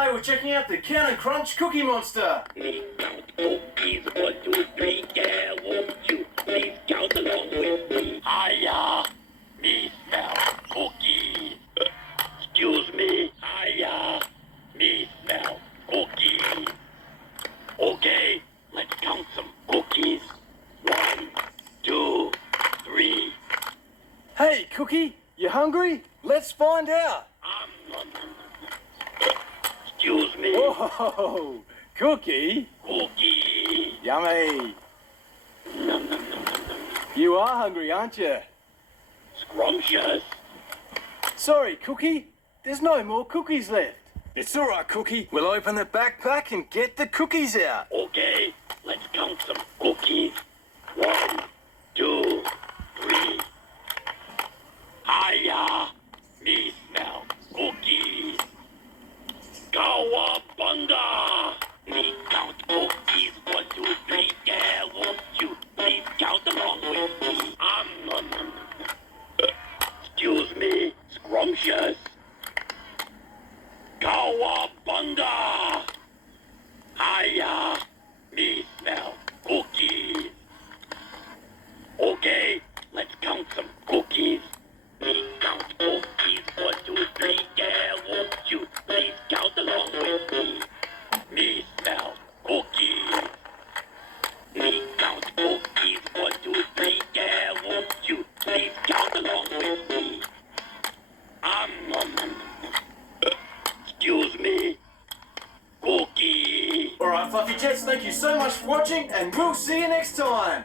Today we're checking out the Count and Crunch Cookie Monster. Please count cookies, 1, 2, 3, yeah, won't you please count along with me? Hiya, me smell cookies. Excuse me, hiya, me smell cookies. Okay, let's count some cookies. 1, 2, 3. Hey, Cookie, you hungry? Let's find out. Excuse me, Whoa, Cookie, cookie. yummy. Nom, nom, nom, nom, nom. You are hungry, aren't you? Scrumptious. Sorry, Cookie, there's no more cookies left. It's all right, Cookie. We'll open the backpack and get the cookies out. Okay, let's count some cookies. 1, 2, 3. Hiya, me smell cookies. Cowabunga! Me count cookies. 1, 2, 3. Yeah, won't you please count along with me? Nom, nom, nom. Excuse me, scrumptious. Cowabunga! Hiya, me smell cookies. Okay, let's count some cookies. Me count cookies. 1, 2, 3. Yeah, won't you please count along with me? Me smell cookies. Me count cookies. 1, 2, 3. Yeah, won't you please count along with me? Nom, nom, nom. Excuse me, cookie. All right, Fluffy Jets, thank you so much for watching, and we'll see you next time.